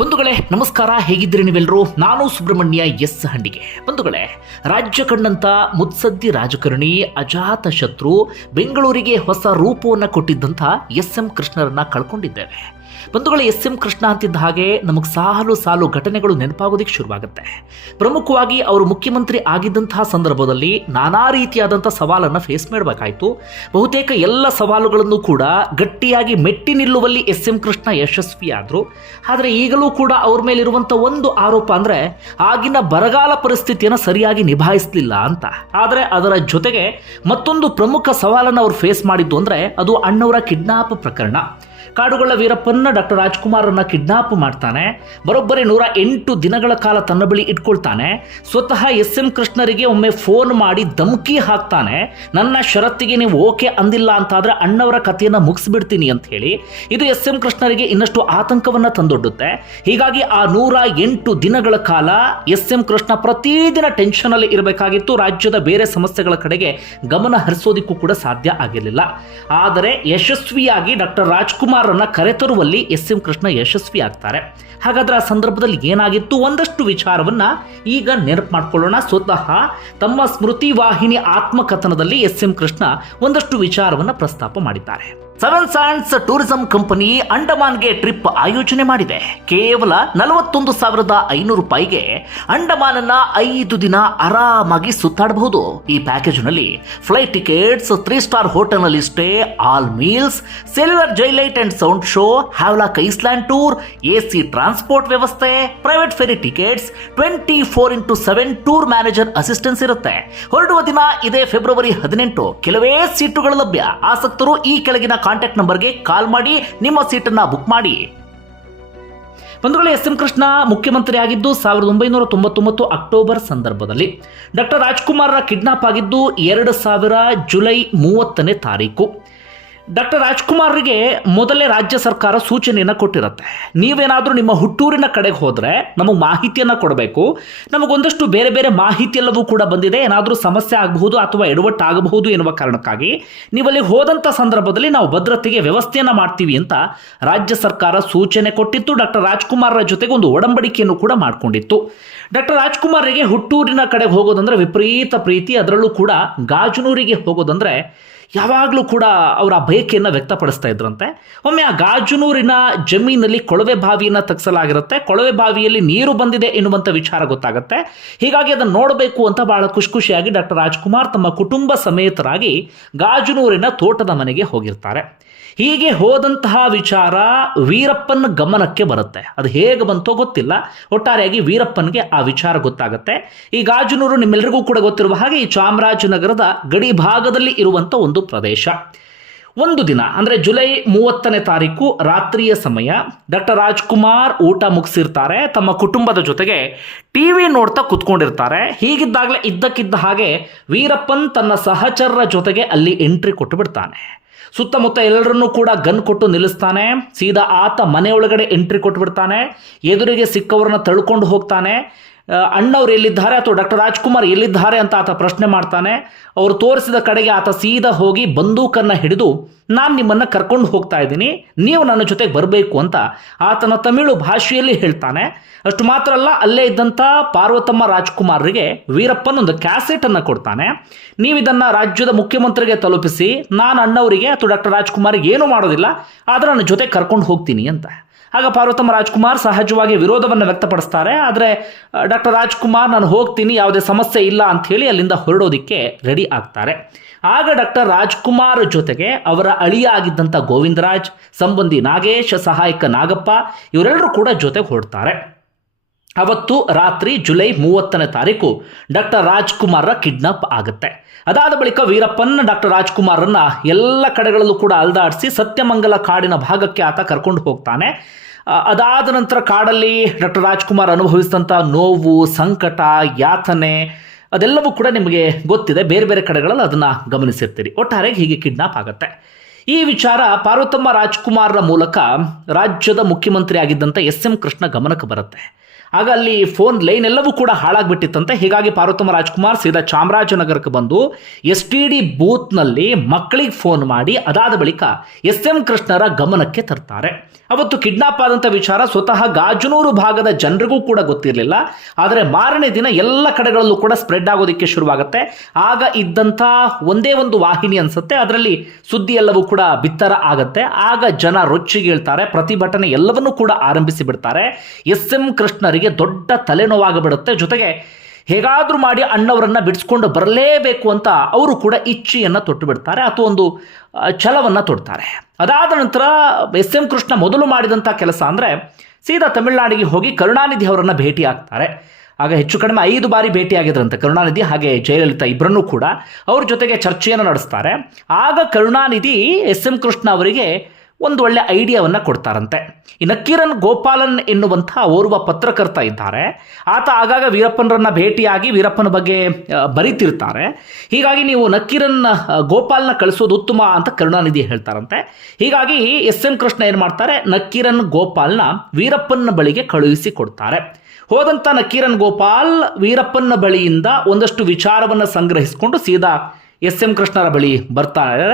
ಬಂಧುಗಳೇ, ನಮಸ್ಕಾರ, ಹೇಗಿದ್ದೀರಿ ನೀವೆಲ್ಲರೂ ನಾನು ಸುಬ್ರಹ್ಮಣ್ಯ ಎಸ್ ಹಂಡಿಗೆ ಬಂಧುಗಳೇ, ರಾಜ್ಯ ಕಂಡಂತ ಮುತ್ಸದ್ದಿ ರಾಜಕಾರಣಿ, ಅಜಾತ ಶತ್ರು ಬೆಂಗಳೂರಿಗೆ ಹೊಸ ರೂಪವನ್ನು ಕೊಟ್ಟಿದ್ದಂಥ ಎಸ್ ಎಂ ಕೃಷ್ಣರನ್ನ ಕಳ್ಕೊಂಡಿದ್ದೇವೆ. ಬಂಧುಗಳು ಎಸ್ ಎಂ ಕೃಷ್ಣ ಅಂತಿದ್ದ ಹಾಗೆ ನಮಗೆ ಸಾಲು ಸಾಲು ಘಟನೆಗಳು ನೆನಪಾಗೋದಿಕ್ಕೆ ಶುರುವಾಗುತ್ತೆ. ಪ್ರಮುಖವಾಗಿ ಅವರು ಮುಖ್ಯಮಂತ್ರಿ ಆಗಿದ್ದಂತಹ ಸಂದರ್ಭದಲ್ಲಿ ನಾನಾ ರೀತಿಯಾದಂಥ ಸವಾಲನ್ನು ಫೇಸ್ ಮಾಡಬೇಕಾಯಿತು. ಬಹುತೇಕ ಎಲ್ಲ ಸವಾಲುಗಳನ್ನು ಕೂಡ ಗಟ್ಟಿಯಾಗಿ ಮೆಟ್ಟಿ ನಿಲ್ಲುವಲ್ಲಿ ಎಸ್ ಎಂ ಕೃಷ್ಣ ಯಶಸ್ವಿಯಾದರು. ಆದರೆ ಈಗಲೂ ಕೂಡ ಅವ್ರ ಮೇಲಿರುವಂಥ ಒಂದು ಆರೋಪ ಅಂದರೆ ಆಗಿನ ಬರಗಾಲ ಪರಿಸ್ಥಿತಿಯನ್ನು ಸರಿಯಾಗಿ ನಿಭಾಯಿಸಲಿಲ್ಲ ಅಂತ. ಆದರೆ ಅದರ ಜೊತೆಗೆ ಮತ್ತೊಂದು ಪ್ರಮುಖ ಸವಾಲನ್ನು ಅವರು ಫೇಸ್ ಮಾಡಿದ್ದು ಅಂದರೆ ಅದು ಅಣ್ಣವರ ಕಿಡ್ನಾಪ್ ಪ್ರಕರಣ. ಕಾಡುಗಳ ವೀರಪ್ಪನ್ನ ಡಾಕ್ಟರ್ ರಾಜ್ಕುಮಾರನ್ನ ಕಿಡ್ನಾಪ್ ಮಾಡ್ತಾನೆ. ಬರೋಬ್ಬರಿ ನೂರ ಎಂಟು ದಿನಗಳ ಕಾಲ ತನ್ನ ಬಳಿ ಇಟ್ಕೊಳ್ತಾನೆ. ಸ್ವತಃ ಎಸ್ ಎಂ ಕೃಷ್ಣರಿಗೆ ಒಮ್ಮೆ ಫೋನ್ ಮಾಡಿ ಧಮಕಿ ಹಾಕ್ತಾನೆ. ನನ್ನ ಷರತ್ತಿಗೆ ನೀವು ಓಕೆ ಅಂದಿಲ್ಲ ಅಂತಾದ್ರೆ ಅಣ್ಣವರ ಕಥೆಯನ್ನು ಮುಗಿಸ್ಬಿಡ್ತೀನಿ ಅಂತ ಹೇಳಿ ಇದು ಎಸ್ ಎಂ ಕೃಷ್ಣರಿಗೆ ಇನ್ನಷ್ಟು ಆತಂಕವನ್ನ ತಂದೊಡ್ಡುತ್ತೆ. ಹೀಗಾಗಿ ಆ ನೂರ ಎಂಟು ದಿನಗಳ ಕಾಲ ಎಸ್ ಎಂ ಕೃಷ್ಣ ಪ್ರತಿದಿನ ಟೆನ್ಷನ್ ಅಲ್ಲಿ ಇರಬೇಕಾಗಿತ್ತು. ರಾಜ್ಯದ ಬೇರೆ ಸಮಸ್ಯೆಗಳ ಕಡೆಗೆ ಗಮನ ಹರಿಸೋದಿಕ್ಕೂ ಕೂಡ ಸಾಧ್ಯ ಆಗಿರಲಿಲ್ಲ. ಆದರೆ ಯಶಸ್ವಿಯಾಗಿ ಡಾಕ್ಟರ್ ರಾಜ್ಕುಮಾರನ್ನ ಕರೆತರುವಲ್ಲಿ ಎಸ್ ಎಂ ಕೃಷ್ಣ ಯಶಸ್ವಿ ಆಗ್ತಾರೆ ಹಾಗಾದ್ರೆ ಆ ಸಂದರ್ಭದಲ್ಲಿ ಏನಾಗಿತ್ತು? ಒಂದಷ್ಟು ವಿಚಾರವನ್ನ ಈಗ ನೆನಪು ಮಾಡ್ಕೊಳ್ಳೋಣ. ಸ್ವತಃ ತಮ್ಮ ಸ್ಮೃತಿ ವಾಹಿನಿ ಆತ್ಮಕಥನದಲ್ಲಿ ಎಸ್ ಎಂ ಕೃಷ್ಣ ಒಂದಷ್ಟು ವಿಚಾರವನ್ನ ಪ್ರಸ್ತಾಪ ಮಾಡಿದ್ದಾರೆ. ಸೆವೆನ್ ಸ್ಯಾಂಡ್ಸ್ ಟೂರಿಸಂ ಕಂಪನಿ ಅಂಡಮಾನ್ಗೆ ಟ್ರಿಪ್ ಆಯೋಜನೆ ಮಾಡಿದೆ. ಕೇವಲ ನಲವತ್ತೊಂದು ಸಾವಿರದ ಐನೂರು ರೂಪಾಯಿಗೆ ಅಂಡಮಾನನ್ನ ಐದು ದಿನ ಆರಾಮಾಗಿ ಸುತ್ತಾಡಬಹುದು. ಈ ಪ್ಯಾಕೇಜ್ನಲ್ಲಿ ಫ್ಲೈಟ್ ಟಿಕೆಟ್ಸ್ ತ್ರೀ ಸ್ಟಾರ್ ಹೋಟೆಲ್ನಲ್ಲಿ stay, all meals, cellular jail light and sound show, Havelock island tour A C transport ವ್ಯವಸ್ಥೆ, private ferry tickets twenty four into seven tour manager assistance ಇರುತ್ತೆ. ಹೊರಡುವ ದಿನ ಇದೇ ಫೆಬ್ರವರಿ ಹದಿನೆಂಟು. ಕೆಲವೇ ಸೀಟುಗಳು ಲಭ್ಯ. ಆಸಕ್ತರು ಈ ಕೆಳಗಿನ ಕಾಂಟ್ಯಾಕ್ಟ್ ನಂಬರ್ಗೆ ಕಾಲ್ ಮಾಡಿ, ನಿಮ್ಮ ಸೀಟನ್ನ ಬುಕ್ ಮಾಡಿ. ಬಂಧುಗಳೇ, ಎಸ್ ಎಂ ಕೃಷ್ಣ ಮುಖ್ಯಮಂತ್ರಿ ಆಗಿದ್ದು ಸಾವಿರದ ಒಂಬೈನೂರ ತೊಂಬತ್ತೊಂಬತ್ತು ಅಕ್ಟೋಬರ್ ಸಂದರ್ಭದಲ್ಲಿ. ಡಾಕ್ಟರ್ ರಾಜ್ಕುಮಾರ್ರ ಕಿಡ್ನಾಪ್ ಆಗಿದ್ದು ಎರಡು ಸಾವಿರ ಜುಲೈ ಮೂವತ್ತನೇ ತಾರೀಕು. ಡಾಕ್ಟರ್ ರಾಜ್ಕುಮಾರ್ಗೆ ಮೊದಲೇ ರಾಜ್ಯ ಸರ್ಕಾರ ಸೂಚನೆಯನ್ನು ಕೊಟ್ಟಿರುತ್ತೆ. ನೀವೇನಾದರೂ ನಿಮ್ಮ ಹುಟ್ಟೂರಿನ ಕಡೆಗೆ ಹೋದರೆ ನಮಗೆ ಮಾಹಿತಿಯನ್ನು ಕೊಡಬೇಕು. ನಮಗೊಂದಷ್ಟು ಬೇರೆ ಬೇರೆ ಮಾಹಿತಿ ಎಲ್ಲವೂ ಕೂಡ ಬಂದಿದೆ. ಏನಾದರೂ ಸಮಸ್ಯೆ ಆಗಬಹುದು ಅಥವಾ ಎಡವಟ್ಟಾಗಬಹುದು ಎನ್ನುವ ಕಾರಣಕ್ಕಾಗಿ ನೀವಲ್ಲಿ ಹೋದಂಥ ಸಂದರ್ಭದಲ್ಲಿ ನಾವು ಭದ್ರತೆಗೆ ವ್ಯವಸ್ಥೆಯನ್ನು ಮಾಡ್ತೀವಿ ಅಂತ ರಾಜ್ಯ ಸರ್ಕಾರ ಸೂಚನೆ ಕೊಟ್ಟಿತ್ತು. ಡಾಕ್ಟರ್ ರಾಜ್ಕುಮಾರ್ರ ಜೊತೆಗೆ ಒಂದು ಒಡಂಬಡಿಕೆಯನ್ನು ಕೂಡ ಮಾಡಿಕೊಂಡಿತ್ತು. ಡಾಕ್ಟರ್ ರಾಜ್ಕುಮಾರ್ರಿಗೆ ಹುಟ್ಟೂರಿನ ಕಡೆಗೆ ಹೋಗೋದಂದ್ರೆ ವಿಪರೀತ ಪ್ರೀತಿ. ಅದರಲ್ಲೂ ಕೂಡ ಗಾಜನೂರಿಗೆ ಹೋಗೋದಂದ್ರೆ ಯಾವಾಗಲೂ ಕೂಡ ಅವರ ಬಯಕೆಯನ್ನು ವ್ಯಕ್ತಪಡಿಸ್ತಾ ಇದ್ರಂತೆ. ಒಮ್ಮೆ ಆ ಗಾಜುನೂರಿನ ಜಮೀನಲ್ಲಿ ಕೊಳವೆ ಬಾವಿಯನ್ನು ತಗ್ಸಲಾಗಿರುತ್ತೆ. ಕೊಳವೆ ಬಾವಿಯಲ್ಲಿ ನೀರು ಬಂದಿದೆ ಎನ್ನುವಂಥ ವಿಚಾರ ಗೊತ್ತಾಗುತ್ತೆ. ಹೀಗಾಗಿ ಅದನ್ನು ನೋಡಬೇಕು ಅಂತ ಬಹಳ ಖುಷಿ ಖುಷಿಯಾಗಿ ಡಾಕ್ಟರ್ ರಾಜ್ಕುಮಾರ್ ತಮ್ಮ ಕುಟುಂಬ ಸಮೇತರಾಗಿ ಗಾಜುನೂರಿನ ತೋಟದ ಮನೆಗೆ ಹೋಗಿರ್ತಾರೆ. ಹೀಗೆ ಹೋದಂತಹ ವಿಚಾರ ವೀರಪ್ಪನ ಗಮನಕ್ಕೆ ಬರುತ್ತೆ. ಅದು ಹೇಗೆ ಬಂತೋ ಗೊತ್ತಿಲ್ಲ. ಒಟ್ಟಾರೆಯಾಗಿ ವೀರಪ್ಪನಿಗೆ ಆ ವಿಚಾರ ಗೊತ್ತಾಗುತ್ತೆ. ಈ ಗಾಜುನೂರು ನಿಮ್ಮೆಲ್ಲರಿಗೂ ಕೂಡ ಗೊತ್ತಿರುವ ಹಾಗೆ ಈ ಚಾಮರಾಜನಗರದ ಗಡಿ ಭಾಗದಲ್ಲಿ ಇರುವಂಥ ಒಂದು ಪ್ರದೇಶ. ಒಂದು ದಿನ, ಅಂದರೆ ಜುಲೈ ಮೂವತ್ತನೇ ತಾರೀಕು ರಾತ್ರಿಯ ಸಮಯ, ಡಾಕ್ಟರ್ ರಾಜ್ಕುಮಾರ್ ಊಟ ಮುಗಿಸಿರ್ತಾರೆ. ತಮ್ಮ ಕುಟುಂಬದ ಜೊತೆಗೆ ಟಿ ವಿ ನೋಡ್ತಾ ಕುತ್ಕೊಂಡಿರ್ತಾರೆ. ಹೀಗಿದ್ದಾಗಲೇ ಇದ್ದಕ್ಕಿದ್ದ ಹಾಗೆ ವೀರಪ್ಪನ್ ತನ್ನ ಸಹಚರರ ಜೊತೆಗೆ ಅಲ್ಲಿ ಎಂಟ್ರಿ ಕೊಟ್ಟು ಬಿಡ್ತಾನೆ. ಸುತ್ತಮುತ್ತ ಎಲ್ಲರನ್ನೂ ಕೂಡ ಗನ್ ಕೊಟ್ಟು ನಿಲ್ಲಿಸ್ತಾನೆ. ಸೀದಾ ಆತ ಮನೆಯೊಳಗಡೆ ಎಂಟ್ರಿ ಕೊಟ್ಟು ಬಿಡ್ತಾನೆ. ಎದುರಿಗೆ ಸಿಕ್ಕವರನ್ನ ತಳ್ಕೊಂಡು ಹೋಗ್ತಾನೆ. ಅಣ್ಣವ್ರು ಎಲ್ಲಿದ್ದಾರೆ ಅಥವಾ ಡಾಕ್ಟರ್ ರಾಜ್ಕುಮಾರ್ ಎಲ್ಲಿದ್ದಾರೆ ಅಂತ ಆತ ಪ್ರಶ್ನೆ ಮಾಡ್ತಾನೆ. ಅವರು ತೋರಿಸಿದ ಕಡೆಗೆ ಆತ ಸೀದಾ ಹೋಗಿ ಬಂದೂಕನ್ನು ಹಿಡಿದು, ನಾನು ನಿಮ್ಮನ್ನು ಕರ್ಕೊಂಡು ಹೋಗ್ತಾ ಇದ್ದೀನಿ, ನೀವು ನನ್ನ ಜೊತೆಗೆ ಬರಬೇಕು ಅಂತ ಆತನ ತಮಿಳು ಭಾಷೆಯಲ್ಲಿ ಹೇಳ್ತಾನೆ. ಅಷ್ಟು ಮಾತ್ರ ಅಲ್ಲ, ಅಲ್ಲೇ ಇದ್ದಂಥ ಪಾರ್ವತಮ್ಮ ರಾಜ್ಕುಮಾರ್ರಿಗೆ ವೀರಪ್ಪನೊಂದು ಕ್ಯಾಸೆಟನ್ನು ಕೊಡ್ತಾನೆ. ನೀವು ಇದನ್ನು ರಾಜ್ಯದ ಮುಖ್ಯಮಂತ್ರಿಗೆ ತಲುಪಿಸಿ, ನಾನು ಅಣ್ಣವರಿಗೆ ಅಥವಾ ಡಾಕ್ಟರ್ ರಾಜ್ಕುಮಾರ್ಗೆ ಏನೂ ಮಾಡೋದಿಲ್ಲ, ಆದರೆ ನನ್ನ ಜೊತೆ ಕರ್ಕೊಂಡು ಹೋಗ್ತೀನಿ ಅಂತ. ಆಗ ಪಾರ್ವತಮ್ಮ ರಾಜ್ಕುಮಾರ್ ಸಹಜವಾಗಿ ವಿರೋಧವನ್ನು ವ್ಯಕ್ತಪಡಿಸ್ತಾರೆ. ಆದರೆ ಡಾಕ್ಟರ್ ರಾಜ್ಕುಮಾರ್, ನಾನು ಹೋಗ್ತೀನಿ, ಯಾವುದೇ ಸಮಸ್ಯೆ ಇಲ್ಲ ಅಂತ ಹೇಳಿ ಅಲ್ಲಿಂದ ಹೊರಡೋದಿಕ್ಕೆ ರೆಡಿ ಆಗ್ತಾರೆ. ಆಗ ಡಾಕ್ಟರ್ ರಾಜ್ಕುಮಾರ್ ಜೊತೆಗೆ ಅವರ ಅಳಿಯ ಆಗಿದ್ದಂಥ ಗೋವಿಂದರಾಜ್, ಸಂಬಂಧಿ ನಾಗೇಶ್, ಸಹಾಯಕ ನಾಗಪ್ಪ, ಇವರೆಲ್ಲರೂ ಕೂಡ ಜೊತೆಗೆ ಹೊರಡ್ತಾರೆ. ಅವತ್ತು ರಾತ್ರಿ ಜುಲೈ ಮೂವತ್ತನೇ ತಾರೀಕು ಡಾಕ್ಟರ್ ರಾಜ್ಕುಮಾರ್ರ ಕಿಡ್ನಾಪ್ ಆಗುತ್ತೆ. ಅದಾದ ಬಳಿಕ ವೀರಪ್ಪನ್ ಡಾಕ್ಟರ್ ರಾಜ್ಕುಮಾರನ್ನ ಎಲ್ಲ ಕಡೆಗಳಲ್ಲೂ ಕೂಡ ಅಲ್ದಾಡಿಸಿ ಸತ್ಯಮಂಗಲ ಕಾಡಿನ ಭಾಗಕ್ಕೆ ಆತ ಕರ್ಕೊಂಡು ಹೋಗ್ತಾನೆ. ಅದಾದ ನಂತರ ಕಾಡಲ್ಲಿ ಡಾಕ್ಟರ್ ರಾಜ್ಕುಮಾರ್ ಅನುಭವಿಸಿದಂಥ ನೋವು, ಸಂಕಟ, ಯಾತನೆ ಅದೆಲ್ಲವೂ ಕೂಡ ನಿಮಗೆ ಗೊತ್ತಿದೆ. ಬೇರೆ ಬೇರೆ ಕಡೆಗಳಲ್ಲಿ ಅದನ್ನು ಗಮನಿಸಿರ್ತೀರಿ. ಒಟ್ಟಾರೆ ಹೀಗೆ ಕಿಡ್ನಾಪ್ ಆಗುತ್ತೆ. ಈ ವಿಚಾರ ಪಾರ್ವತಮ್ಮ ರಾಜ್ಕುಮಾರ್ರ ಮೂಲಕ ರಾಜ್ಯದ ಮುಖ್ಯಮಂತ್ರಿ ಆಗಿದ್ದಂಥ ಎಸ್ ಎಂ ಕೃಷ್ಣ ಗಮನಕ್ಕೆ ಬರುತ್ತೆ. ಆಗ ಅಲ್ಲಿ ಫೋನ್ ಲೈನ್ ಎಲ್ಲವೂ ಕೂಡ ಹಾಳಾಗ್ಬಿಟ್ಟಿತ್ತಂತೆ. ಹೀಗಾಗಿ ಪಾರ್ವತಮ್ಮ ರಾಜ್ಕುಮಾರ್ ಸೀದಾ ಚಾಮರಾಜನಗರಕ್ಕೆ ಬಂದು ಎಸ್ ಟಿ ಡಿ ಬೂತ್ನಲ್ಲಿ ಮಕ್ಕಳಿಗೆ ಫೋನ್ ಮಾಡಿ ಅದಾದ ಬಳಿಕ ಎಸ್ ಎಂ ಕೃಷ್ಣರ ಗಮನಕ್ಕೆ ತರ್ತಾರೆ. ಅವತ್ತು ಕಿಡ್ನಾಪ್ ಆದಂಥ ವಿಚಾರ ಸ್ವತಃ ಗಾಜನೂರು ಭಾಗದ ಜನರಿಗೂ ಕೂಡ ಗೊತ್ತಿರಲಿಲ್ಲ. ಆದರೆ ಮಾರನೇ ದಿನ ಎಲ್ಲ ಕಡೆಗಳಲ್ಲೂ ಕೂಡ ಸ್ಪ್ರೆಡ್ ಆಗೋದಕ್ಕೆ ಶುರುವಾಗುತ್ತೆ. ಆಗ ಇದ್ದಂಥ ಒಂದೇ ಒಂದು ವಾಹಿನಿ ಅನ್ಸುತ್ತೆ. ಅದರಲ್ಲಿ ಸುದ್ದಿ ಎಲ್ಲವೂ ಕೂಡ ಬಿತ್ತರ ಆಗತ್ತೆ. ಆಗ ಜನ ರೊಚ್ಚಿಗೇಳ್ತಾರೆ. ಪ್ರತಿಭಟನೆ ಎಲ್ಲವನ್ನೂ ಕೂಡ ಆರಂಭಿಸಿ ಬಿಡ್ತಾರೆ. ಎಸ್ ಎಂ ಕೃಷ್ಣರಿಗೆ ದೊಡ್ಡ ತಲೆನೋವಾಗಬಿಡುತ್ತೆ. ಜೊತೆಗೆ ಹೇಗಾದರೂ ಮಾಡಿ ಅಣ್ಣವರನ್ನ ಬಿಡಿಸ್ಕೊಂಡು ಬರಲೇಬೇಕು ಅಂತ ಅವರು ಕೂಡ ಇಚ್ಛೆಯನ್ನು ತೊಟ್ಟು ಬಿಡ್ತಾರೆ ಅಥವಾ ಒಂದು ಛಲವನ್ನು ತೊಡ್ತಾರೆ. ಅದಾದ ನಂತರ ಎಸ್ ಎಂ ಕೃಷ್ಣ ಮೊದಲು ಮಾಡಿದಂಥ ಕೆಲಸ ಅಂದರೆ ಸೀದಾ ತಮಿಳುನಾಡಿಗೆ ಹೋಗಿ ಕರುಣಾನಿಧಿ ಅವರನ್ನು ಭೇಟಿ ಆಗ್ತಾರೆ. ಆಗ ಹೆಚ್ಚು ಕಡಿಮೆ ಐದು ಬಾರಿ ಭೇಟಿಯಾಗಿದ್ರಂತೆ ಕರುಣಾನಿಧಿ, ಹಾಗೆ ಜಯಲಲಿತಾ ಇಬ್ಬರನ್ನೂ ಕೂಡ. ಅವ್ರ ಜೊತೆಗೆ ಚರ್ಚೆಯನ್ನು ನಡೆಸ್ತಾರೆ. ಆಗ ಕರುಣಾನಿಧಿ ಎಸ್ ಎಂ ಕೃಷ್ಣ ಅವರಿಗೆ ಒಂದು ಒಳ್ಳೆ ಐಡಿಯಾವನ್ನು ಕೊಡ್ತಾರಂತೆ. ಇನ್ನು ನಕ್ಕೀರನ್ ಗೋಪಾಲನ್ ಎನ್ನುವಂಥ ಓರ್ವ ಪತ್ರಕರ್ತ ಇದ್ದಾರೆ. ಆತ ಆಗಾಗ ವೀರಪ್ಪನರನ್ನ ಭೇಟಿಯಾಗಿ ವೀರಪ್ಪನ ಬಗ್ಗೆ ಬರೀತಿರ್ತಾರೆ. ಹೀಗಾಗಿ ನೀವು ನಕ್ಕೀರನ್ ಗೋಪಾಲ್ನ ಕಳಿಸೋದು ಉತ್ತಮ ಅಂತ ಕರುಣಾನಿಧಿ ಹೇಳ್ತಾರಂತೆ. ಹೀಗಾಗಿ ಎಸ್ ಎಂ ಕೃಷ್ಣ ಏನು ಮಾಡ್ತಾರೆ? ನಕ್ಕೀರನ್ ಗೋಪಾಲ್ನ ವೀರಪ್ಪನ ಬಳಿಗೆ ಕಳುಹಿಸಿ ಕೊಡ್ತಾರೆ. ಹೋದಂಥ ನಕ್ಕೀರನ್ ಗೋಪಾಲ್ ವೀರಪ್ಪನ ಬಳಿಯಿಂದ ಒಂದಷ್ಟು ವಿಚಾರವನ್ನು ಸಂಗ್ರಹಿಸಿಕೊಂಡು ಸೀದಾ ಎಸ್ ಎಂ ಕೃಷ್ಣರ ಬಳಿ ಬರ್ತಾರೆ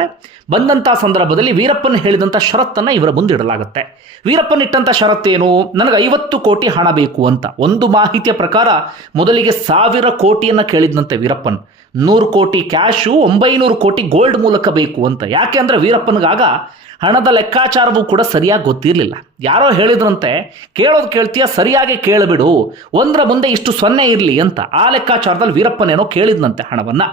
ಬಂದಂಥ ಸಂದರ್ಭದಲ್ಲಿ ವೀರಪ್ಪನ್ ಹೇಳಿದಂಥ ಷರತ್ತನ್ನು ಇವರ ಮುಂದಿಡಲಾಗುತ್ತೆ ವೀರಪ್ಪನ್ ಇಟ್ಟಂಥ ಷರತ್ತೇನು? ನನಗೆ ಐವತ್ತು ಕೋಟಿ ಹಣ ಬೇಕು ಅಂತ. ಒಂದು ಮಾಹಿತಿಯ ಪ್ರಕಾರ ಮೊದಲಿಗೆ ಸಾವಿರ ಕೋಟಿಯನ್ನು ಕೇಳಿದ್ನಂತೆ ವೀರಪ್ಪನ್. ನೂರು ಕೋಟಿ ಕ್ಯಾಶು, ಒಂಬೈನೂರು ಕೋಟಿ ಗೋಲ್ಡ್ ಮೂಲಕ ಬೇಕು ಅಂತ. ಯಾಕೆ ಅಂದರೆ ವೀರಪ್ಪನಿಗಾಗ ಹಣದ ಲೆಕ್ಕಾಚಾರವೂ ಕೂಡ ಸರಿಯಾಗಿ ಗೊತ್ತಿರಲಿಲ್ಲ. ಯಾರೋ ಹೇಳಿದ್ರಂತೆ, ಕೇಳೋದು ಕೇಳ್ತೀಯ, ಸರಿಯಾಗಿ ಕೇಳಬಿಡು. ಒಂದರ ಮುಂದೆ ಇಷ್ಟು ಸೊನ್ನೆ ಇರಲಿ ಅಂತ. ಆ ಲೆಕ್ಕಾಚಾರದಲ್ಲಿ ವೀರಪ್ಪನೇನೋ ಕೇಳಿದ್ನಂತೆ ಹಣವನ್ನು.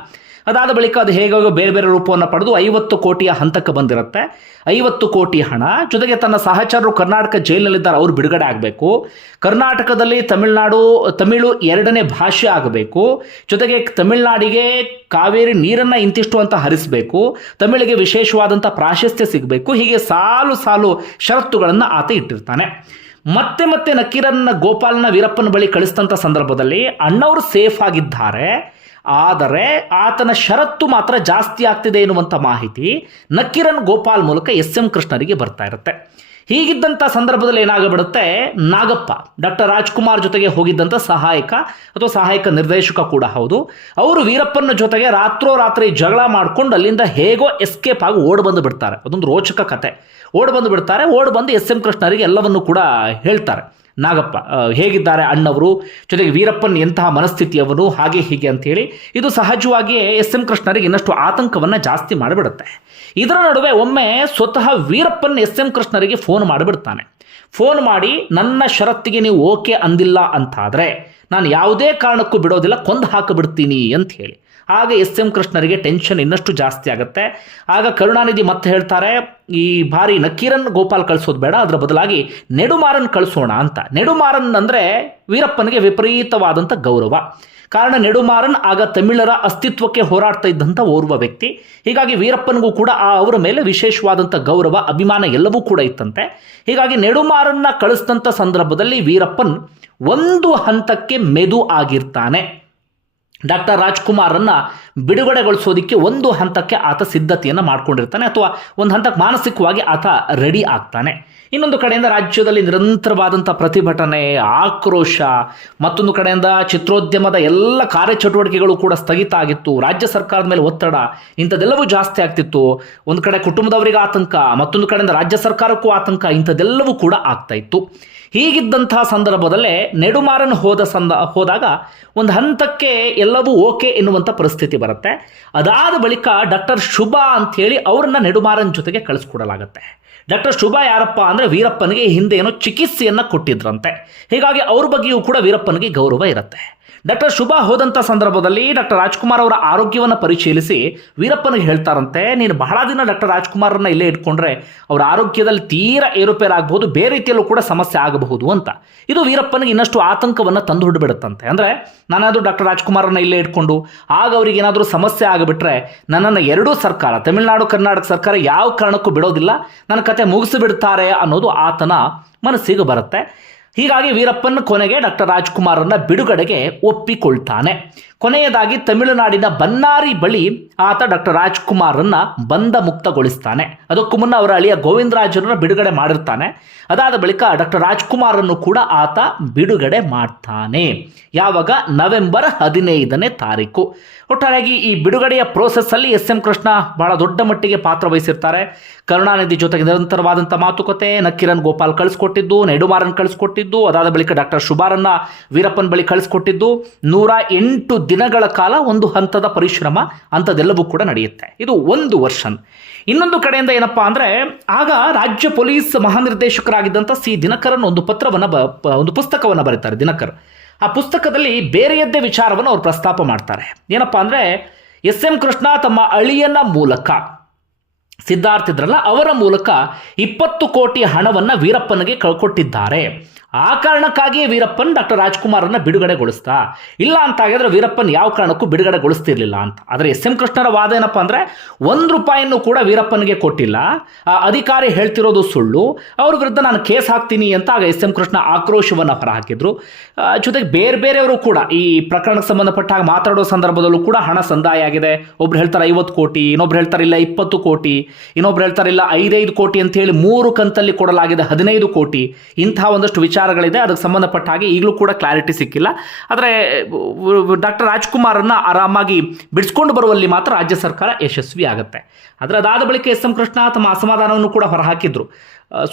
ಅದಾದ ಬಳಿಕ ಅದು ಹೇಗಾಗೋ ಬೇರೆ ಬೇರೆ ರೂಪವನ್ನು ಪಡೆದು ಐವತ್ತು ಕೋಟಿಯ ಹಂತಕ್ಕೆ ಬಂದಿರುತ್ತೆ. ಐವತ್ತು ಕೋಟಿ ಹಣ, ಜೊತೆಗೆ ತನ್ನ ಸಹಚರರು ಕರ್ನಾಟಕ ಜೈಲಿನಲ್ಲಿದ್ದಾರೆ, ಅವರು ಬಿಡುಗಡೆ ಆಗಬೇಕು. ಕರ್ನಾಟಕದಲ್ಲಿ ತಮಿಳುನಾಡು, ತಮಿಳು ಎರಡನೇ ಭಾಷೆ ಆಗಬೇಕು. ಜೊತೆಗೆ ತಮಿಳುನಾಡಿಗೆ ಕಾವೇರಿ ನೀರನ್ನು ಇಂತಿಷ್ಟು ಅಂತ ಹರಿಸಬೇಕು. ತಮಿಳಿಗೆ ವಿಶೇಷವಾದಂಥ ಪ್ರಾಶಸ್ತ್ಯ ಸಿಗಬೇಕು. ಹೀಗೆ ಸಾಲು ಸಾಲು ಷರತ್ತುಗಳನ್ನು ಆತ ಇಟ್ಟಿರ್ತಾನೆ. ಮತ್ತೆ ಮತ್ತೆ ನಕೀರನ್ನ ಗೋಪಾಲನ ವೀರಪ್ಪನ ಬಳಿ ಕಳಿಸಿದಂಥ ಸಂದರ್ಭದಲ್ಲಿ ಅಣ್ಣವರು ಸೇಫ್ ಆಗಿದ್ದಾರೆ. ಆದರೆ ಆತನ ಷರತ್ತು ಮಾತ್ರ ಜಾಸ್ತಿ ಆಗ್ತಿದೆ ಎನ್ನುವಂಥ ಮಾಹಿತಿ ನಕ್ಕಿರನ್ ಗೋಪಾಲ್ ಮೂಲಕ ಎಸ್ ಎಂ ಕೃಷ್ಣರಿಗೆ ಬರ್ತಾ ಇರುತ್ತೆ. ಹೀಗಿದ್ದಂಥ ಸಂದರ್ಭದಲ್ಲಿ ಏನಾಗಬಿಡುತ್ತೆ? ನಾಗಪ್ಪ, ಡಾಕ್ಟರ್ ರಾಜ್ಕುಮಾರ್ ಜೊತೆಗೆ ಹೋಗಿದ್ದಂಥ ಸಹಾಯಕ ಅಥವಾ ಸಹಾಯಕ ನಿರ್ದೇಶಕ ಕೂಡ ಹೌದು. ಅವರು ವೀರಪ್ಪನ ಜೊತೆಗೆ ರಾತ್ರೋರಾತ್ರಿ ಜಗಳ ಮಾಡ್ಕೊಂಡು ಅಲ್ಲಿಂದ ಹೇಗೋ ಎಸ್ಕೇಪ್ ಆಗಿ ಓಡ್ ಬಂದು ಬಿಡ್ತಾರೆ. ಅದೊಂದು ರೋಚಕ ಕತೆ. ಓಡ್ ಬಂದು ಬಿಡ್ತಾರೆ ಓಡ್ ಬಂದು ಎಸ್ ಎಂ ಕೃಷ್ಣರಿಗೆ ಎಲ್ಲವನ್ನು ಕೂಡ ಹೇಳ್ತಾರೆ. ನಾಗಪ್ಪ ಹೇಗಿದ್ದಾರೆ ಅಣ್ಣವರು? ಜೊತೆಗೆ ವೀರಪ್ಪನ್ ಎಂತಹ ಮನಸ್ಥಿತಿಯವನು ಹಾಗೆ ಹೀಗೆ ಅಂತೇಳಿ ಇದು ಸಹಜವಾಗಿಯೇ ಎಸ್ ಎಂ ಕೃಷ್ಣರಿಗೆ ಇನ್ನಷ್ಟು ಆತಂಕವನ್ನು ಜಾಸ್ತಿ ಮಾಡಿಬಿಡುತ್ತೆ. ಇದರ ನಡುವೆ ಒಮ್ಮೆ ಸ್ವತಃ ವೀರಪ್ಪನ್ ಎಸ್ ಎಂ ಕೃಷ್ಣರಿಗೆ ಫೋನ್ ಮಾಡಿಬಿಡ್ತಾನೆ. ಫೋನ್ ಮಾಡಿ, ನನ್ನ ಷರತ್ತಿಗೆ ನೀವು ಓಕೆ ಅಂದಿಲ್ಲ ಅಂತಾದರೆ, ನಾನು ಯಾವುದೇ ಕಾರಣಕ್ಕೂ ಬಿಡೋದಿಲ್ಲ, ಕೊಂದು ಹಾಕಿಬಿಡ್ತೀನಿ ಅಂತ ಹೇಳಿ. ಆಗ ಎಸ್ ಎಂ ಕೃಷ್ಣರಿಗೆ ಟೆನ್ಷನ್ ಇನ್ನಷ್ಟು ಜಾಸ್ತಿ ಆಗುತ್ತೆ. ಆಗ ಕರುಣಾನಿಧಿ ಮತ್ತೆ ಹೇಳ್ತಾರೆ, ಈ ಬಾರಿ ನಕೀರನ್ ಗೋಪಾಲ್ ಕಳಿಸೋದು ಬೇಡ, ಅದರ ಬದಲಾಗಿ ನೆಡುಮಾರನ್ ಕಳಿಸೋಣ ಅಂತ. ನೆಡುಮಾರನ್ ಅಂದರೆ ವೀರಪ್ಪನಿಗೆ ವಿಪರೀತವಾದಂಥ ಗೌರವ. ಕಾರಣ ನೆಡುಮಾರನ್ ಆಗ ತಮಿಳರ ಅಸ್ತಿತ್ವಕ್ಕೆ ಹೋರಾಡ್ತಾ ಇದ್ದಂಥ ಓರ್ವ ವ್ಯಕ್ತಿ. ಹೀಗಾಗಿ ವೀರಪ್ಪನಿಗೂ ಕೂಡ ಆ ಅವರ ಮೇಲೆ ವಿಶೇಷವಾದಂಥ ಗೌರವ, ಅಭಿಮಾನ ಎಲ್ಲವೂ ಕೂಡ ಇತ್ತಂತೆ. ಹೀಗಾಗಿ ನೆಡುಮಾರನ್ನ ಕಳಿಸಿದಂಥ ಸಂದರ್ಭದಲ್ಲಿ ವೀರಪ್ಪನ್ ಒಂದು ಹಂತಕ್ಕೆ ಮೆದು ಆಗಿರ್ತಾನೆ. ಡಾಕ್ಟರ್ ರಾಜ್ಕುಮಾರನ್ನು ಬಿಡುಗಡೆಗೊಳಿಸೋದಕ್ಕೆ ಒಂದು ಹಂತಕ್ಕೆ ಆತ ಸಿದ್ಧತೆಯನ್ನು ಮಾಡ್ಕೊಂಡಿರ್ತಾನೆ ಅಥವಾ ಒಂದು ಹಂತಕ್ಕೆ ಮಾನಸಿಕವಾಗಿ ಆತ ರೆಡಿ ಆಗ್ತಾನೆ. ಇನ್ನೊಂದು ಕಡೆಯಿಂದ ರಾಜ್ಯದಲ್ಲಿ ನಿರಂತರವಾದಂಥ ಪ್ರತಿಭಟನೆ, ಆಕ್ರೋಶ, ಮತ್ತೊಂದು ಕಡೆಯಿಂದ ಚಿತ್ರೋದ್ಯಮದ ಎಲ್ಲ ಕಾರ್ಯಚಟುವಟಿಕೆಗಳು ಕೂಡ ಸ್ಥಗಿತ ಆಗಿತ್ತು. ರಾಜ್ಯ ಸರ್ಕಾರದ ಮೇಲೆ ಒತ್ತಡ, ಇಂಥದ್ದೆಲ್ಲವೂ ಜಾಸ್ತಿ ಆಗ್ತಿತ್ತು. ಒಂದು ಕಡೆ ಕುಟುಂಬದವರಿಗೆ ಆತಂಕ, ಮತ್ತೊಂದು ಕಡೆಯಿಂದ ರಾಜ್ಯ ಸರ್ಕಾರಕ್ಕೂ ಆತಂಕ, ಇಂಥದ್ದೆಲ್ಲವೂ ಕೂಡ ಆಗ್ತಾ ಇತ್ತು. ಹೀಗಿದ್ದಂತಹ ಸಂದರ್ಭದಲ್ಲೇ ನೆಡುಮಾರನ್ ಹೋದ ಸಂದ, ಹೋದಾಗ ಒಂದು ಹಂತಕ್ಕೆ ಎಲ್ಲವೂ ಓಕೆ ಎನ್ನುವಂಥ ಪರಿಸ್ಥಿತಿ ಬರುತ್ತೆ. ಅದಾದ ಬಳಿಕ ಡಾಕ್ಟರ್ ಶುಭ ಅಂಥೇಳಿ ಅವರನ್ನು ನೆಡುಮಾರನ್ ಜೊತೆಗೆ ಕಳಿಸ್ಕೊಡಲಾಗುತ್ತೆ. ಡಾಕ್ಟರ್ ಶುಭ ಯಾರಪ್ಪ ಅಂದರೆ ವೀರಪ್ಪನಿಗೆ ಹಿಂದೆ ಏನೋ ಚಿಕಿತ್ಸೆಯನ್ನು ಕೊಟ್ಟಿದ್ರಂತೆ. ಹೀಗಾಗಿ ಅವ್ರ ಬಗ್ಗೆಯೂ ಕೂಡ ವೀರಪ್ಪನಿಗೆ ಗೌರವ ಇರುತ್ತೆ. ಡಾಕ್ಟರ್ ಶುಭ ಹೋದಂಥ ಸಂದರ್ಭದಲ್ಲಿ ಡಾಕ್ಟರ್ ರಾಜ್ಕುಮಾರ್ ಅವರ ಆರೋಗ್ಯವನ್ನು ಪರಿಶೀಲಿಸಿ ವೀರಪ್ಪನಿಗೆ ಹೇಳ್ತಾರಂತೆ, ನೀನು ಬಹಳ ದಿನ ಡಾಕ್ಟರ್ ರಾಜ್ಕುಮಾರನ್ನ ಇಲ್ಲೇ ಇಟ್ಕೊಂಡ್ರೆ ಅವರ ಆರೋಗ್ಯದಲ್ಲಿ ತೀರಾ ಏರುಪೇರಾಗಬಹುದು ಬೇರೆ ರೀತಿಯಲ್ಲೂ ಕೂಡ ಸಮಸ್ಯೆ ಆಗಬಹುದು ಅಂತ. ಇದು ವೀರಪ್ಪನಿಗೆ ಇನ್ನಷ್ಟು ಆತಂಕವನ್ನು ತಂದು ಹಿಡಿಬಿಡುತ್ತಂತೆ ಅಂದರೆ ನಾನಾದರೂ ಡಾಕ್ಟರ್ ರಾಜ್ಕುಮಾರನ್ನ ಇಲ್ಲೇ ಇಟ್ಕೊಂಡು ಆಗ ಅವ್ರಿಗೆ ಏನಾದರೂ ಸಮಸ್ಯೆ ಆಗಿಬಿಟ್ರೆ ನನ್ನನ್ನು ಎರಡೂ ಸರ್ಕಾರ, ತಮಿಳುನಾಡು, ಕರ್ನಾಟಕ ಸರ್ಕಾರ ಯಾವ ಕಾರಣಕ್ಕೂ ಬಿಡೋದಿಲ್ಲ. ನನ್ನ ಕತೆ ಮುಗಿಸಿಬಿಡ್ತಾರೆ ಅನ್ನೋದು ಆತನ ಮನಸ್ಸಿಗೆ ಬರುತ್ತೆ. ಹೀಗಾಗಿ ವೀರಪ್ಪನ ಕೊನೆಗೆ ಡಾಕ್ಟರ್ ರಾಜ್ಕುಮಾರನ್ನ ಬಿಡುಗಡೆಗೆ ಒಪ್ಪಿಕೊಳ್ತಾನೆ. ಕೊನೆಯದಾಗಿ ತಮಿಳುನಾಡಿನ ಬನ್ನಾರಿ ಬಳಿ ಆತ ಡಾಕ್ಟರ್ ರಾಜ್ಕುಮಾರನ್ನ ಬಂಧ ಮುಕ್ತಗೊಳಿಸ್ತಾನೆ ಅದಕ್ಕೂ ಮುನ್ನ ಅವರ ಅಳಿಯ ಗೋವಿಂದರಾಜರನ್ನ ಬಿಡುಗಡೆ ಮಾಡಿರ್ತಾನೆ. ಅದಾದ ಬಳಿಕ ಡಾಕ್ಟರ್ ರಾಜ್ಕುಮಾರನ್ನು ಕೂಡ ಆತ ಬಿಡುಗಡೆ ಮಾಡ್ತಾನೆ. ಯಾವಾಗ? ನವೆಂಬರ್ ಹದಿನೈದನೇ ತಾರೀಕು. ಒಟ್ಟಾರೆಯಾಗಿ ಈ ಬಿಡುಗಡೆಯ ಪ್ರೋಸೆಸ್ ಅಲ್ಲಿ ಎಸ್. ಎಂ. ಕೃಷ್ಣ ಬಹಳ ದೊಡ್ಡ ಮಟ್ಟಿಗೆ ಪಾತ್ರ ವಹಿಸಿರ್ತಾರೆ. ಕರುಣಾನಿಧಿ ಜೊತೆಗೆ ನಿರಂತರವಾದಂಥ ಮಾತುಕತೆ, ನಕ್ಕಿರನ್ ಗೋಪಾಲ್ ಕಳಿಸ್ಕೊಟ್ಟಿದ್ದು ನೆಡುಮಾರನ್ ಕಳಿಸ್ಕೊಟ್ಟಿದ್ದು, ಅದಾದ ಬಳಿಕ ಡಾಕ್ಟರ್ ಶುಭಾರನ್ನ ವೀರಪ್ಪನ್ ಬಳಿ ಕಳಿಸ್ಕೊಟ್ಟಿದ್ದು, ನೂರ ಎಂಟು ದಿನಗಳ ಕಾಲ ಒಂದು ಹಂತದ ಪರಿಶ್ರಮ ಅಂಥದ್ದೆಲ್ಲವೂ ಕೂಡ ನಡೆಯುತ್ತೆ. ಇದು ಒಂದು ವರ್ಷನ್. ಇನ್ನೊಂದು ಕಡೆಯಿಂದ ಏನಪ್ಪಾ ಅಂದರೆ, ಆಗ ರಾಜ್ಯ ಪೊಲೀಸ್ ಮಹಾನಿರ್ದೇಶಕರಾಗಿದ್ದಂಥ ಸಿ ದಿನಕರನ್ ಒಂದು ಪತ್ರವನ್ನು ಬ ಒಂದು ಪುಸ್ತಕವನ್ನು ಬರೀತಾರೆ, ದಿನಕರ್. ಆ ಪುಸ್ತಕದಲ್ಲಿ ಬೇರೆಯದ್ದೇ ವಿಚಾರವನ್ನು ಅವರು ಪ್ರಸ್ತಾಪ ಮಾಡ್ತಾರೆ. ಏನಪ್ಪಾ ಅಂದ್ರೆ, ಎಸ್ ಎಂ ಕೃಷ್ಣ ತಮ್ಮ ಅಳಿಯನ ಮೂಲಕ ಸಿದ್ಧಾರ್ಥ ಇದ್ರಲ್ಲ, ಅವರ ಮೂಲಕ ಇಪ್ಪತ್ತು ಕೋಟಿ ಹಣವನ್ನು ವೀರಪ್ಪನಿಗೆ ಕೊಟ್ಟಿದ್ದಾರೆ. ಆ ಕಾರಣಕ್ಕಾಗಿಯೇ ವೀರಪ್ಪನ್ ಡಾಕ್ಟರ್ ರಾಜ್ಕುಮಾರನ್ನು ಬಿಡುಗಡೆಗೊಳಿಸ್ತಾ, ಇಲ್ಲ ಅಂತ ಆಗಿದ್ರೆ ವೀರಪ್ಪನ್ ಯಾವ ಕಾರಣಕ್ಕೂ ಬಿಡುಗಡೆಗೊಳಿಸ್ತಿರ್ಲಿಲ್ಲ ಅಂತ. ಆದರೆ ಎಸ್. ಎಂ. ಕೃಷ್ಣರ ವಾದ ಏನಪ್ಪ ಅಂದ್ರೆ, ಒಂದು ರೂಪಾಯಿಯನ್ನು ಕೂಡ ವೀರಪ್ಪನಿಗೆ ಕೊಟ್ಟಿಲ್ಲ. ಆ ಅಧಿಕಾರಿ ಹೇಳ್ತಿರೋದು ಸುಳ್ಳು. ಅವ್ರ ವಿರುದ್ಧ ನಾನು ಕೇಸ್ ಹಾಕ್ತೀನಿ ಅಂತ ಆಗ ಎಸ್. ಎಂ. ಕೃಷ್ಣ ಆಕ್ರೋಶವನ್ನು ಹೊರಹಾಕಿದ್ರು. ಜೊತೆಗೆ ಬೇರೆ ಬೇರೆಯವರು ಕೂಡ ಈ ಪ್ರಕರಣಕ್ಕೆ ಸಂಬಂಧಪಟ್ಟಾಗ ಮಾತಾಡೋ ಸಂದರ್ಭದಲ್ಲೂ ಕೂಡ ಹಣ ಸಂದಾಯ ಆಗಿದೆ. ಒಬ್ರು ಹೇಳ್ತಾರೆ ಐವತ್ತು ಕೋಟಿ, ಇನ್ನೊಬ್ರು ಹೇಳ್ತಾರೆ ಇಲ್ಲ, ಇಪ್ಪತ್ತು ಕೋಟಿ. ಇನ್ನೊಬ್ರು ಹೇಳ್ತಾರೆ, ಇಲ್ಲ, ಐದೈದು ಕೋಟಿ ಅಂತ ಹೇಳಿ ಮೂರು ಕಂತಲ್ಲಿ ಕೊಡಲಾಗಿದೆ ಹದಿನೈದು ಕೋಟಿ. ಇಂತಹ ಒಂದಷ್ಟು ವಿಚಾರಗಳಿದೆ, ಅದಕ್ಕೆ ಸಂಬಂಧಪಟ್ಟ ಹಾಗೆ ಈಗಲೂ ಕೂಡ ಕ್ಲಾರಿಟಿ ಸಿಕ್ಕಿಲ್ಲ. ಆದರೆ ಡಾಕ್ಟರ್ ರಾಜ್ಕುಮಾರನ್ನು ಆರಾಮಾಗಿ ಬಿಡಿಸ್ಕೊಂಡು ಬರುವಲ್ಲಿ ಮಾತ್ರ ರಾಜ್ಯ ಸರ್ಕಾರ ಯಶಸ್ವಿ ಆಗುತ್ತೆ. ಆದರೆ ಅದಾದ ಬಳಿಕ ಎಸ್ ಎಂ ಕೃಷ್ಣ ತಮ್ಮ ಅಸಮಾಧಾನವನ್ನು ಕೂಡ ಹೊರಹಾಕಿದ್ರು.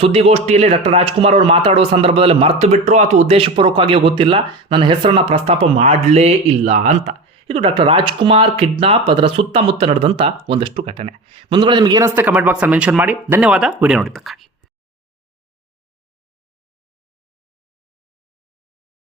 ಸುದ್ದಿಗೋಷ್ಠಿಯಲ್ಲಿ ಡಾಕ್ಟರ್ ರಾಜ್ಕುಮಾರ್ ಅವರು ಮಾತಾಡುವ ಸಂದರ್ಭದಲ್ಲಿ ಮರೆತು ಬಿಟ್ಟರು ಅಥವಾ ಉದ್ದೇಶಪೂರ್ವಕವಾಗಿಯೋ ಗೊತ್ತಿಲ್ಲ, ನನ್ನ ಹೆಸರನ್ನ ಪ್ರಸ್ತಾಪ ಮಾಡಲೇ ಇಲ್ಲ ಅಂತ. ಇದು ಡಾಕ್ಟರ್ ರಾಜ್ಕುಮಾರ್ ಕಿಡ್ನಾಪ್ ಅದರ ಸುತ್ತಮುತ್ತ ನಡೆದಂಥ ಒಂದಷ್ಟು ಘಟನೆ. ಮುಂದುಗಡೆ ನಿಮಗೆ ಏನಿಸುತ್ತೆ ಕಮೆಂಟ್ ಬಾಕ್ಸಲ್ಲಿ ಮೆನ್ಷನ್ ಮಾಡಿ. ಧನ್ಯವಾದ. ವಿಡಿಯೋ ನೋಡಿದ್ದಕ್ಕಾಗಿ.